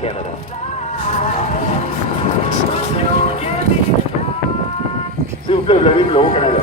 Canada. S'il vous plaît, vous l'avez vu le Haut-Canada.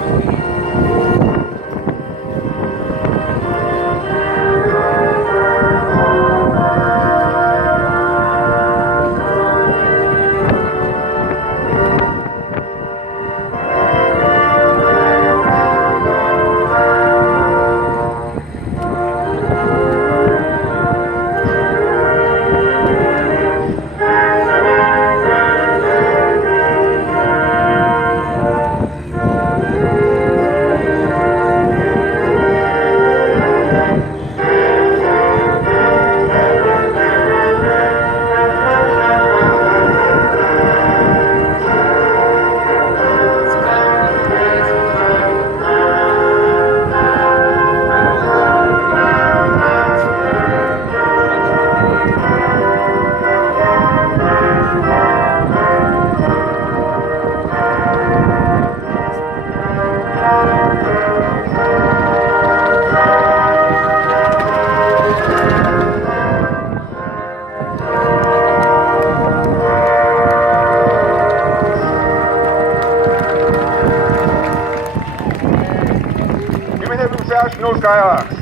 No Skyhawks.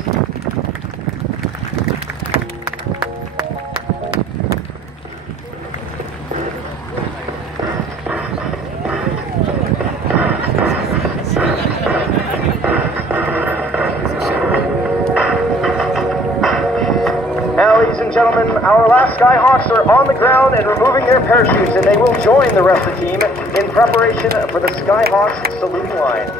Now, ladies and gentlemen, our last Skyhawks are on the ground and removing their parachutes, and they will join the rest of the team in preparation for the Skyhawks saluting line.